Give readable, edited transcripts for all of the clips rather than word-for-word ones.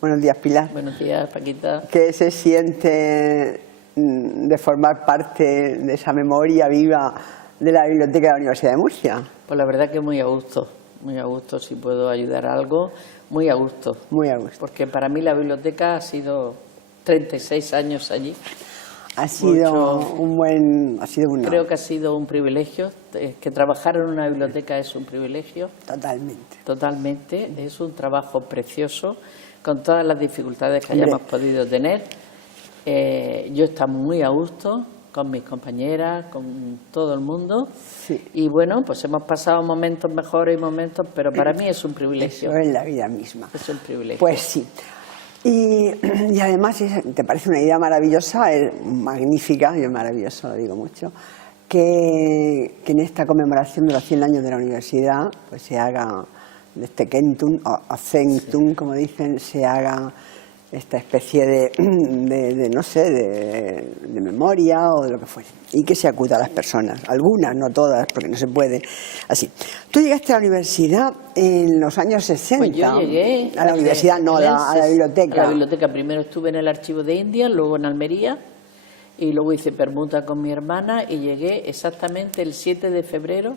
Buenos días, Pilar. Buenos días, Paquita. ¿Qué se siente de formar parte de esa memoria viva de la Biblioteca de la Universidad de Murcia? Pues la verdad que muy a gusto, si puedo ayudar a algo, muy a gusto. Muy a gusto. Porque para mí la biblioteca ha sido 36 años allí. Ha sido Creo que ha sido un privilegio, que trabajar en una biblioteca es un privilegio. Totalmente. Totalmente, es un trabajo precioso, con todas las dificultades que hayamos podido tener. Yo estoy muy a gusto con mis compañeras, con todo el mundo. Sí. Y bueno, pues hemos pasado momentos mejores y momentos, pero para mí es un privilegio. Eso es la vida misma. Es un privilegio. Pues sí. Y además, ¿te parece una idea maravillosa? Es magnífica, yo maravilloso, lo digo mucho, que en esta conmemoración de los 100 años de la universidad pues se haga de este Kentum, o Centum, como dicen, se haga esta especie de no sé, de memoria o de lo que fuere, y que se acuda a las personas, algunas, no todas, porque no se puede así. Tú llegaste a la universidad en los años 60. Pues yo llegué a la universidad, no, a la biblioteca. A la biblioteca. Primero estuve en el Archivo de Indias, luego en Almería, y luego hice permuta con mi hermana y llegué exactamente el 7 de febrero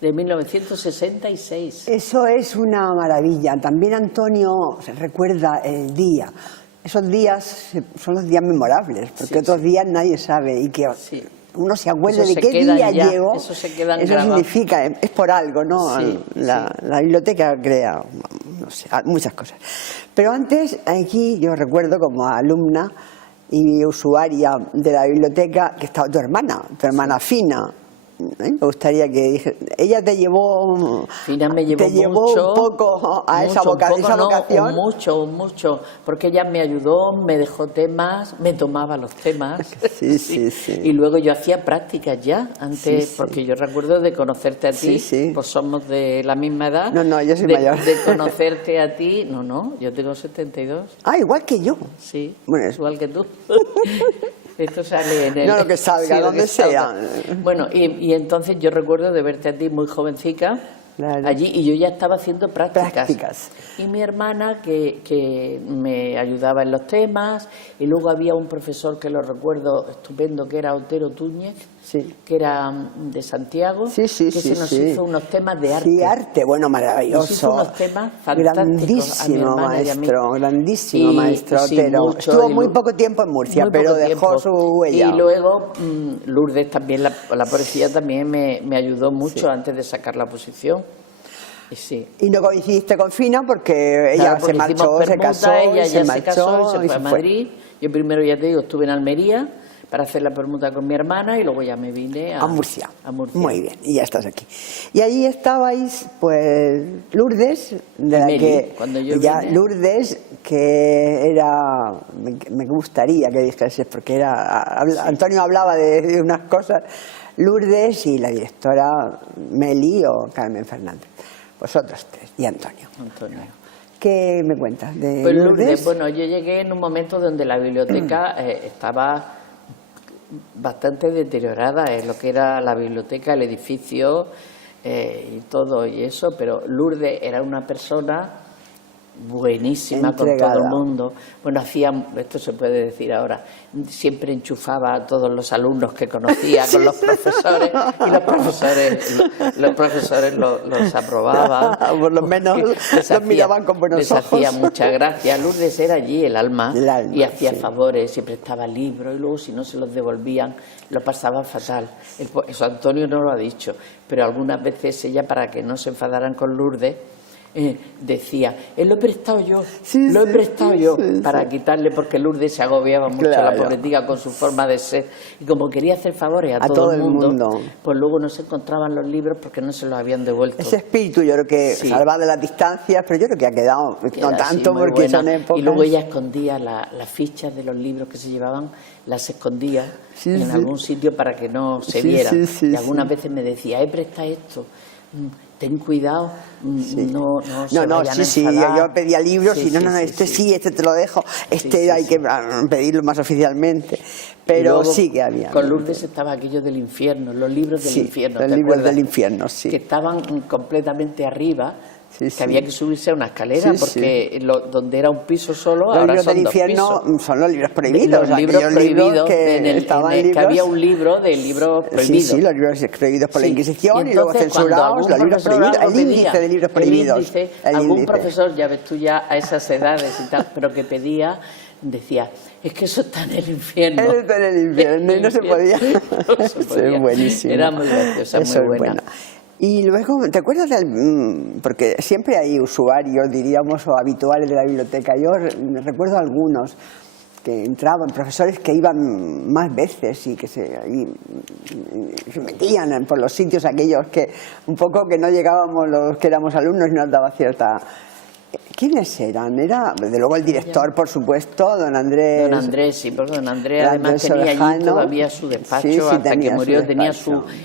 de 1966. Eso es una maravilla. También Antonio se recuerda el día. Esos días son los días memorables, porque otros días nadie sabe y que uno se acuerde de qué día llegó. Eso se queda Eso grabado. Significa, es por algo, ¿no? La biblioteca crea, no sé, muchas cosas. Pero antes, aquí yo recuerdo como alumna y usuaria de la biblioteca que estaba tu hermana Fina. Me gustaría que dije, ella te llevó, Fina me llevó, mucho, un poco a esa vocación. Mucho, porque ella me ayudó, me dejó temas, me tomaba los temas. Sí. Y luego yo hacía prácticas ya, antes, porque yo recuerdo de conocerte a ti, pues somos de la misma edad. No, yo soy mayor. De conocerte a ti, no, yo tengo 72. Ah, igual que yo. Sí, bueno, igual que tú. Esto sale en el... No, lo que salga, donde sea. Bueno, y entonces yo recuerdo de verte a ti muy jovencica, allí, y yo ya estaba haciendo prácticas. Y mi hermana que me ayudaba en los temas, y luego había un profesor que lo recuerdo estupendo, que era Otero Túñez, que era de Santiago, que se nos hizo unos temas de arte. Sí, arte, bueno, maravilloso. Nos hizo unos temas fantásticos a mi hermana y a mí. Grandísimo maestro Otero. Estuvo muy poco tiempo en Murcia, pero dejó su huella. Y luego Lourdes también, la pobrecilla también me ayudó mucho antes de sacar la oposición. Y no coincidiste con Fina porque ella se marchó, se casó, ella se casó y se fue a Madrid. Yo primero, ya te digo, estuve en Almería para hacer la permuta con mi hermana y luego ya me vine a Murcia. Muy bien, y ya estás aquí. Y allí estabais, pues, Lourdes, de la que Lourdes, que era, me gustaría que dijeses, porque Antonio hablaba de unas cosas, Lourdes y la directora Meli o Carmen Fernández. Vosotros tres, y Antonio. ¿Qué me cuentas de Lourdes? Bueno, yo llegué en un momento donde la biblioteca estaba bastante deteriorada, lo que era la biblioteca, el edificio y todo y eso, pero Lourdes era una persona buenísima, entregada, con todo el mundo. Bueno, esto se puede decir ahora, siempre enchufaba a todos los alumnos que conocía con los profesores, y los profesores los aprobaban. Por lo menos los miraban con buenos ojos. Les hacía mucha gracia. Lourdes era allí el alma y hacía favores, siempre prestaba libros, y luego si no se los devolvían lo pasaba fatal. Eso Antonio no lo ha dicho, pero algunas veces ella, para que no se enfadaran con Lourdes, decía, lo he prestado yo, para quitarle, porque Lourdes se agobiaba mucho, la pobrecita, con su forma de ser, y como quería hacer favores a todo el mundo, pues luego no se encontraban los libros porque no se los habían devuelto. Ese espíritu yo creo que salva de las distancias, pero yo creo que ha quedado, no tanto porque son épocas. Y luego ella escondía las fichas de los libros que se llevaban, las escondía en algún sitio para que no se vieran. Y algunas veces me decía, presta esto, ten cuidado, no yo pedía libros y este te lo dejo, hay que pedirlo más oficialmente, pero luego, que había. Con Lourdes estaba aquello del infierno, los libros del infierno, los libros del infierno, que estaban completamente arriba, Sí, que había que subirse a una escalera, porque donde era un piso solo, los ahora libros son del dos infierno pisos. son los libros prohibidos. Los libros prohibidos, que había un libro de libros prohibidos. Sí, los libros prohibidos por la Inquisición y luego entonces, censurados, los libros prohibidos, el índice de libros prohibidos. Algún profesor, ya ves tú ya a esas edades y tal, pero que pedía, decía, es que eso está en el infierno. Está en el infierno y no se podía. No se podía. Es buenísimo. Era muy graciosa, Eso muy es buena. bueno. Y luego, ¿te acuerdas porque siempre hay usuarios, diríamos, o habituales de la biblioteca? Yo recuerdo algunos que entraban, profesores que iban más veces y que se metían por los sitios aquellos que un poco que no llegábamos los que éramos alumnos y nos daba cierta... ¿Quiénes eran? Era, desde luego, el director, por supuesto, don Andrés. Don Andrés, sí, porque don Andrés además tenía allí todavía su despacho, hasta que murió, tenía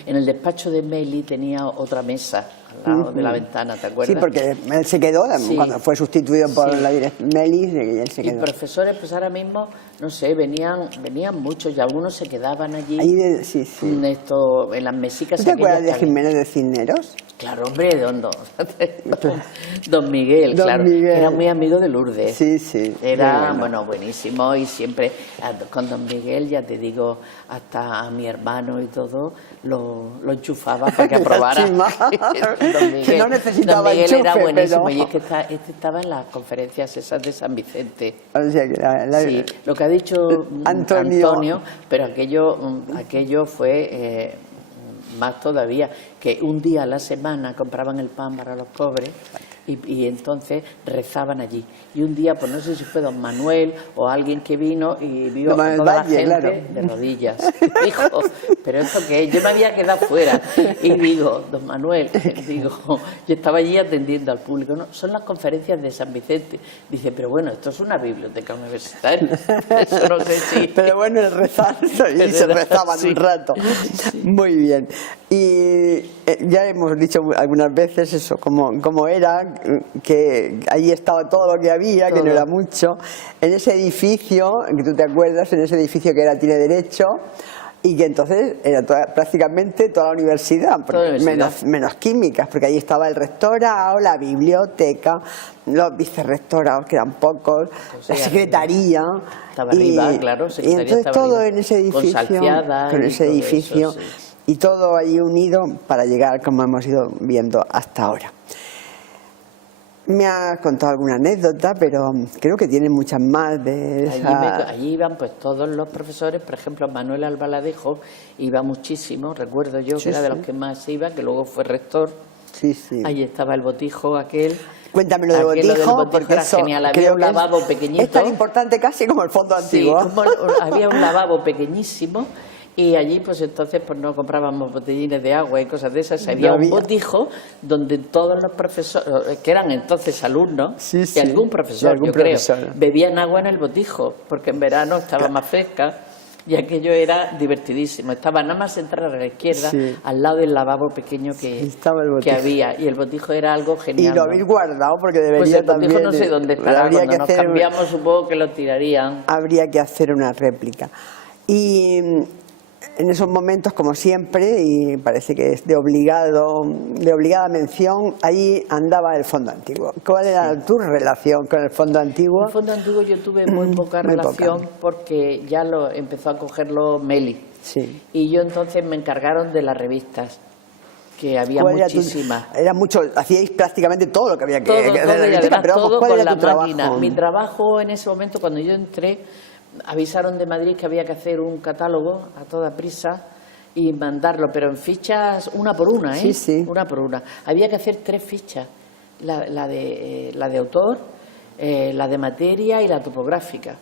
en el despacho de Meli tenía otra mesa al lado de la ventana, ¿te acuerdas? Sí, porque él se quedó, cuando fue sustituido por la Meli, y él se quedó. Y profesores, pues ahora mismo, no sé, venían muchos y algunos se quedaban allí. En las mesicas. ¿Te acuerdas de Jiménez de Cisneros? Claro, hombre, don Miguel, claro. Era muy amigo de Lourdes. Sí, sí. Era, bueno, buenísimo y siempre con don Miguel, ya te digo, hasta a mi hermano y todo, lo enchufaba para que aprobara. Don Miguel, no necesitaba don Miguel enchufe, era buenísimo, pero... y es que este estaba en las conferencias esas de San Vicente. O sea, sí, lo que ha dicho Antonio, pero aquello fue... más todavía, que un día a la semana compraban el pan para los pobres y entonces rezaban allí. Y un día, pues no sé si fue don Manuel o alguien que vino y vio a toda la gente de rodillas. Dijo, pero esto qué es, yo me había quedado fuera. Y digo, don Manuel, yo estaba allí atendiendo al público, no, son las conferencias de San Vicente. Dice, pero bueno, esto es una biblioteca universitaria. Eso no sé si... Pero bueno, el rezar, y se rezaban un rato. Sí. Muy bien. Y ya hemos dicho algunas veces eso, como era, que allí estaba todo lo que había, que no era mucho. En ese edificio, que tú te acuerdas, en ese edificio que tiene derecho, y que entonces era prácticamente toda la universidad, menos químicas, porque allí estaba el rectorado, la biblioteca, los vicerrectorados, que eran pocos, la secretaría. Estaba arriba, claro, y entonces todo en ese edificio, con ese edificio, eso, sí. Y todo ahí unido para llegar, como hemos ido viendo hasta ahora. Me has contado alguna anécdota, pero creo que tienen muchas más de esa... Allí iban pues todos los profesores, por ejemplo, Manuel Albaladejo iba muchísimo, recuerdo yo que era de los que más iba, que luego fue rector. Sí, sí. Ahí estaba el botijo aquel. Cuéntame lo del botijo, porque era genial. Había un lavabo pequeñito. Es tan importante casi como el fondo antiguo. Sí, había un lavabo pequeñísimo. Y allí, pues entonces, pues no comprábamos botellines de agua y cosas de esas. Había un botijo donde todos los profesores, que eran entonces alumnos, y algún profesor, creo, bebían agua en el botijo, porque en verano estaba más fresca y aquello era divertidísimo. Estaba nada más entrar a la izquierda, al lado del lavabo pequeño que había, y el botijo era algo genial. Y lo habéis guardado, porque debería pues el también... botijo no sé dónde estará, cuando nos cambiamos supongo que lo tirarían. Habría que hacer una réplica. Y... en esos momentos, como siempre, y parece que es de obligada mención, allí andaba el Fondo Antiguo. ¿Cuál era tu relación con el Fondo Antiguo? El Fondo Antiguo yo tuve muy poca relación porque ya lo empezó a cogerlo Meli. Sí. Y yo entonces me encargaron de las revistas, que había muchísimas. Hacíais prácticamente todo lo que había que todo con la máquina. Mi trabajo en ese momento, cuando yo entré, avisaron de Madrid que había que hacer un catálogo a toda prisa y mandarlo, pero en fichas una por una, Sí, sí. Una por una. Había que hacer 3 fichas, la de autor, la de materia y la topográfica.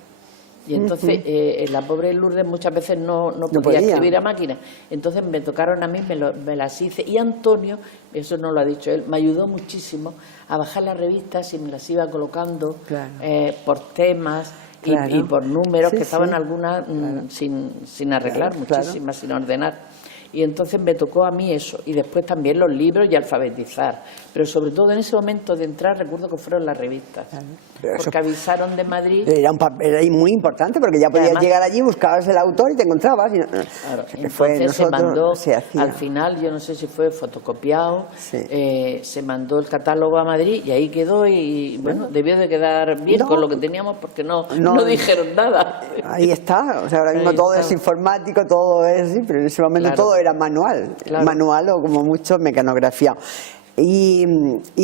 Y entonces la pobre Lourdes muchas veces no podía escribir a máquina. Entonces me tocaron a mí, me las hice. Y Antonio, eso no lo ha dicho él, me ayudó muchísimo a bajar las revistas y me las iba colocando por temas. Y por números, que estaban algunas sin arreglar, muchísimas sin ordenar. Y entonces me tocó a mí eso, y después también los libros y alfabetizar. Pero sobre todo en ese momento de entrar, recuerdo que fueron las revistas, porque avisaron de Madrid. Era un papel muy importante, porque ya podías llegar allí, buscabas el autor y te encontrabas. Y claro, entonces se mandó, al final, yo no sé si fue fotocopiado, se mandó el catálogo a Madrid y ahí quedó, y bueno, debió de quedar bien con lo que teníamos, porque no dijeron nada. Ahí está, o sea, ahora mismo todo es informático, todo es, sí, pero en ese momento todo era manual, manual o como mucho mecanografiado. Y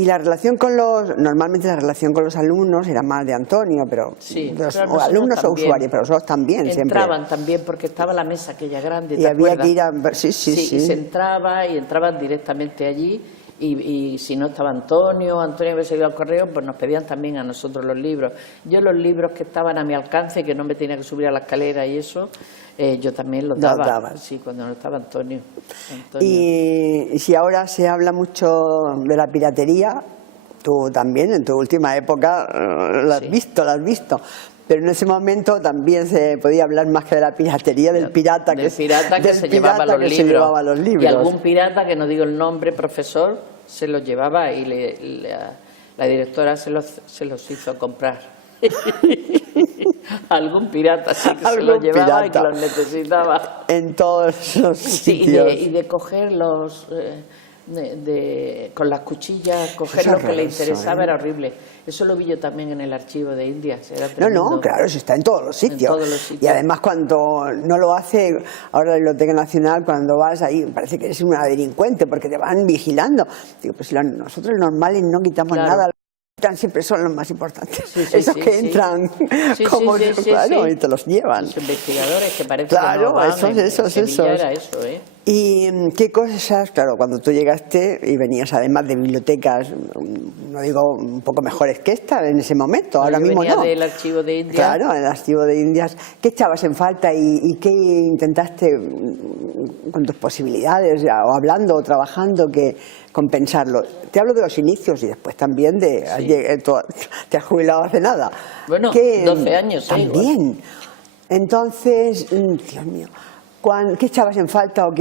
la relación con normalmente la relación con los alumnos era más de Antonio, pero o alumnos o usuarios, pero nosotros también entraban también, porque estaba la mesa aquella grande, y había que ir a... Sí. Y se entraba, y entraban directamente allí. Y si no estaba Antonio había seguido al correo, pues nos pedían también a nosotros los libros. Yo los libros que estaban a mi alcance, que no me tenía que subir a la escalera y eso, yo también los daba. Sí, cuando no estaba Antonio. Y si ahora se habla mucho de la piratería, tú también en tu última época lo has visto. Pero en ese momento también se podía hablar más que de la piratería, del pirata que se llevaba los libros. Y algún pirata, que no digo el nombre, profesor, se los llevaba, y la directora se los hizo comprar. Algún pirata sí que se los llevaba y que los necesitaba. En todos los sitios. Y de coger los... con las cuchillas, coger lo que le interesaba, era horrible. Eso lo vi yo también en el archivo de Indias. Claro, eso está en todos los sitios. Y además, cuando no lo hace ahora la Biblioteca Nacional, cuando vas ahí, parece que eres una delincuente, porque te van vigilando. Digo, pues nosotros normales no quitamos nada. Siempre son los más importantes, esos que entran como y te los llevan. Los investigadores que parece que no van, esos. Era eso, Y qué cosas, claro, cuando tú llegaste y venías además de bibliotecas, no digo un poco mejores que esta en ese momento, ahora mismo venía del archivo de Indias. Claro, el archivo de Indias. ¿Qué echabas en falta y qué intentaste con tus posibilidades, o hablando o trabajando, que compensarlo? Te hablo de los inicios y después también te has jubilado hace nada. Bueno, 12 años. También. Entonces, Dios mío, ¿qué echabas en falta o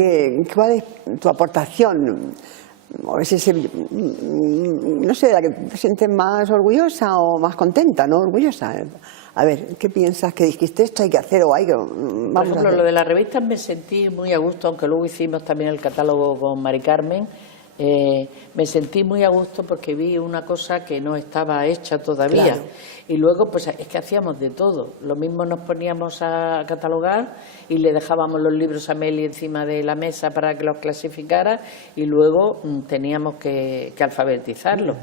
cuál es tu aportación? O es no sé, de la que te sientes más orgullosa o más contenta, ¿no? Orgullosa. A ver, ¿qué piensas que dijiste esto hay que hacer o hay que...? Por ejemplo, lo de las revistas me sentí muy a gusto, aunque luego hicimos también el catálogo con Mari Carmen. Me sentí muy a gusto porque vi una cosa que no estaba hecha todavía. Claro. Y luego, pues es que hacíamos de todo. Lo mismo nos poníamos a catalogar y le dejábamos los libros a Meli encima de la mesa para que los clasificara, y luego teníamos que alfabetizarlos.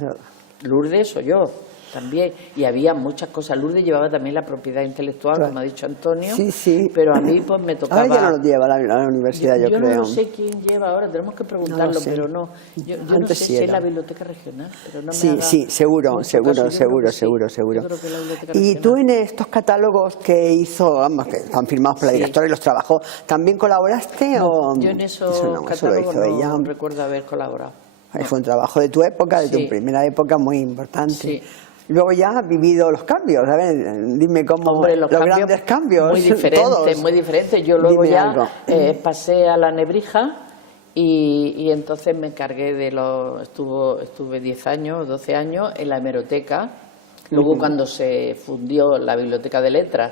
Lourdes o yo también. Y había muchas cosas. Lourdes llevaba también la propiedad intelectual, como ha dicho Antonio. Sí. Pero a mí pues me tocaba... Ahora ya no lo lleva a la universidad, yo creo. Yo no sé quién lleva ahora, tenemos que preguntarlo, pero no. Yo no sé si es la biblioteca regional, pero no me seguro. Y tú en estos catálogos que hizo, vamos, que están firmados por la directora y los trabajó, ¿también colaboraste? Yo en esos catálogos no recuerdo haber colaborado. Fue un trabajo de tu época, de tu primera época, muy importante. Sí. Luego ya has vivido los cambios, a ver, dime cómo los grandes cambios. Muy diferentes. Yo luego pasé a la Nebrija y entonces me encargué de estuve 10 años, 12 años en la hemeroteca. Luego cuando se fundió la Biblioteca de Letras,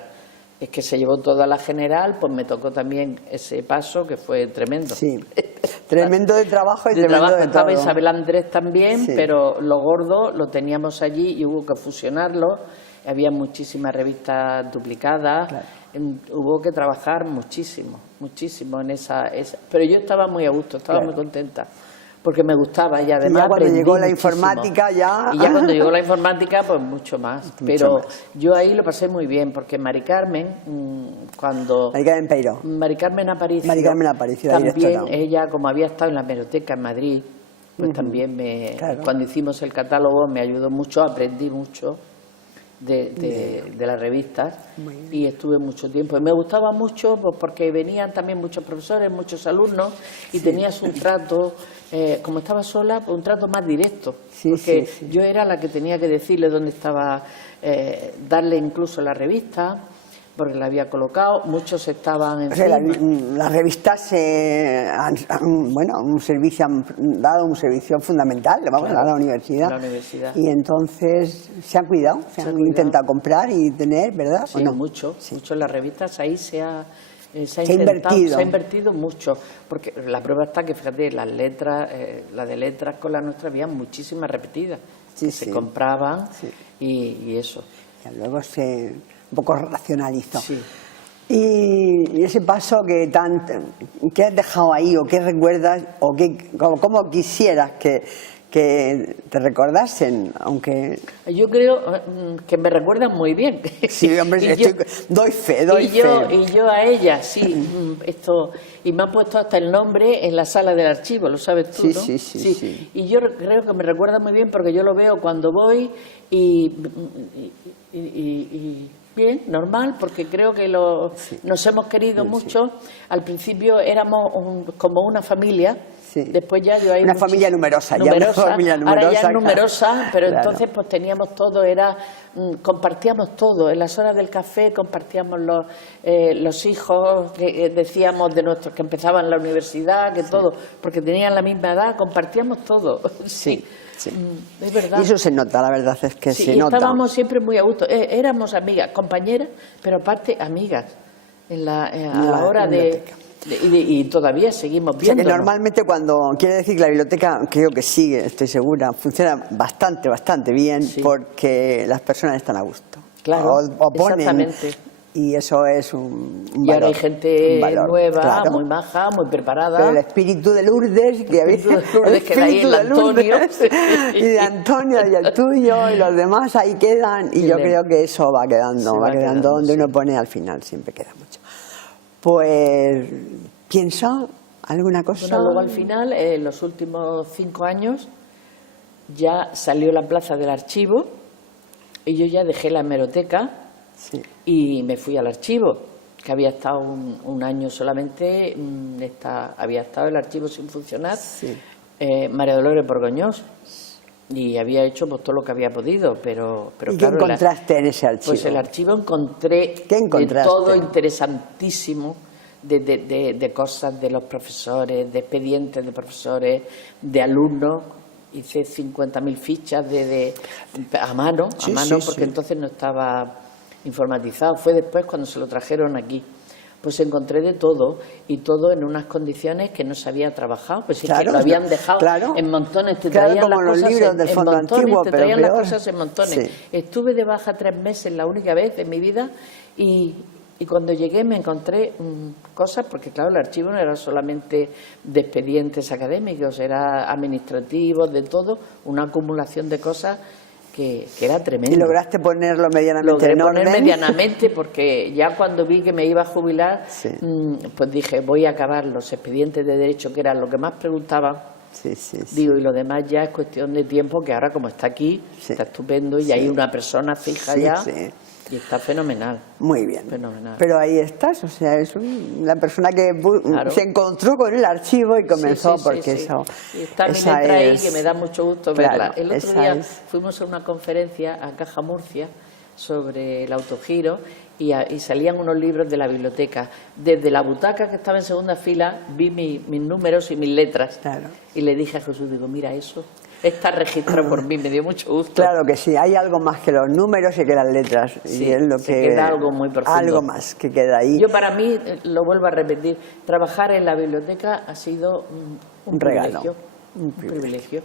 es que se llevó toda la general, pues me tocó también ese paso que fue tremendo. Sí, tremendo de trabajo y tremendo de todo. Estaba Isabel Andrés también, pero lo gordo lo teníamos allí y hubo que fusionarlo. Había muchísimas revistas duplicadas, hubo que trabajar muchísimo en esa. Pero yo estaba muy a gusto, estaba muy contenta, porque me gustaba, y además ya cuando llegó la informática Y ya cuando llegó la informática, pues mucho más. Yo ahí lo pasé muy bien, porque Mari Carmen, Mari Carmen Aparicio, también ella, como había estado en la hemeroteca en Madrid, pues también cuando hicimos el catálogo me ayudó mucho, aprendí mucho de las revistas, y estuve mucho tiempo. Y me gustaba mucho, pues porque venían también muchos profesores, muchos alumnos, y tenías un trato, como estaba sola, pues un trato más directo, porque yo era la que tenía que decirle dónde estaba, darle incluso la revista, porque la había colocado, muchos estaban en o sea, las revistas han dado un servicio fundamental, vamos, claro, a la universidad. Y entonces se han cuidado, se han intentado comprar y tener, ¿verdad? Sí, mucho, mucho en las revistas, ahí se ha invertido mucho, porque la prueba está que, fíjate, las letras, la de letras con la nuestra había muchísimas repetidas, se compraban y eso. Y luego un poco racionalizó. Sí. Y ese paso que has dejado ahí, o qué recuerdas, o cómo quisieras que te recordasen, aunque... Yo creo que me recuerdan muy bien. Sí, hombre, doy fe. Y yo a ella, sí, y me han puesto hasta el nombre en la sala del archivo, lo sabes tú, ¿no? Sí. Y yo creo que me recuerda muy bien porque yo lo veo cuando voy y bien, normal, porque creo que nos hemos querido mucho. Al principio éramos como una familia. Después ya yo una familia numerosa, ahora ya es numerosa, pero claro. Entonces pues teníamos todo, compartíamos todo, en las horas del café compartíamos los hijos que decíamos de nuestros que empezaban la universidad, que todo, porque tenían la misma edad, compartíamos todo. Sí. Es verdad. Y eso se nota, la verdad es que se nota. Estábamos siempre muy a gusto, éramos amigas, compañeras, pero aparte amigas, a la hora de... Y todavía seguimos viendo. O sea que normalmente cuando quiere decir que la biblioteca, creo que sigue, estoy segura, funciona bastante bien, porque las personas están a gusto. Claro, o ponen, exactamente. Y eso es un valor. Y ahora hay gente nueva, claro, muy maja, muy preparada. Pero el espíritu de Lourdes, que queda ahí, el Antonio. Y de Antonio y el tuyo, y los demás ahí quedan. Y yo creo que eso va quedando donde uno pone al final, siempre queda mucho. Pues pienso alguna cosa. Bueno, luego al final, en los últimos 5 años, ya salió la plaza del archivo y yo ya dejé la hemeroteca y me fui al archivo, que había estado un año solamente, había estado el archivo sin funcionar, María Dolores Borgoñós. Y había hecho pues todo lo que había podido, pero ¿Y qué encontraste en ese archivo? Pues el archivo encontré de todo interesantísimo, de cosas de los profesores, de expedientes de profesores, de alumnos. Hice 50.000 fichas a mano, porque entonces no estaba informatizado. Fue después cuando se lo trajeron aquí. Pues encontré de todo, y todo en unas condiciones que no se había trabajado, pues es que lo habían dejado en montones, te traían como las cosas libros del fondo antiguo, te traían las cosas en montones. Estuve de baja 3 meses, la única vez en mi vida, y cuando llegué me encontré cosas, porque claro, el archivo no era solamente de expedientes académicos, era administrativos, de todo, una acumulación de cosas que era tremendo. ¿Y lograste ponerlo medianamente en orden? Poner medianamente, porque ya cuando vi que me iba a jubilar, pues dije, voy a acabar los expedientes de derecho, que eran lo que más preguntaban. Digo, y lo demás ya es cuestión de tiempo, que ahora como está aquí, está estupendo, y hay una persona fija ya, y está fenomenal. Muy bien. Fenomenal. Pero ahí estás, o sea, es la persona que se encontró con el archivo y comenzó, porque eso... Y está mi letra ahí, que me da mucho gusto verla. El otro día fuimos a una conferencia a Caja Murcia sobre el autogiro, y salían unos libros de la biblioteca. Desde la butaca que estaba en segunda fila vi mis números y mis letras. Y le dije a Jesús, digo, mira eso, está registrado por mí, me dio mucho gusto. Claro que sí, hay algo más que los números y que las letras. Y es lo que queda algo muy profundo. Algo más que queda ahí. Yo, para mí, lo vuelvo a repetir, trabajar en la biblioteca ha sido un regalo. Un privilegio.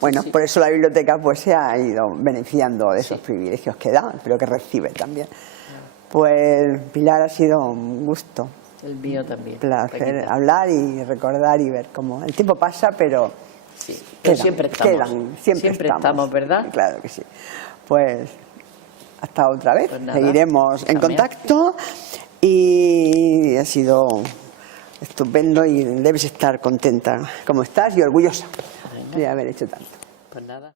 Bueno, por eso la biblioteca pues se ha ido beneficiando de esos privilegios que da, pero que recibe también. Pues Pilar, ha sido un gusto. El mío también. Un placer hablar y recordar y ver cómo el tiempo pasa, pero siempre estamos, ¿verdad? Claro que sí. Pues hasta otra vez. Pues seguiremos en contacto, y ha sido estupendo, y debes estar contenta como estás y orgullosa de haber hecho tanto. Pues nada.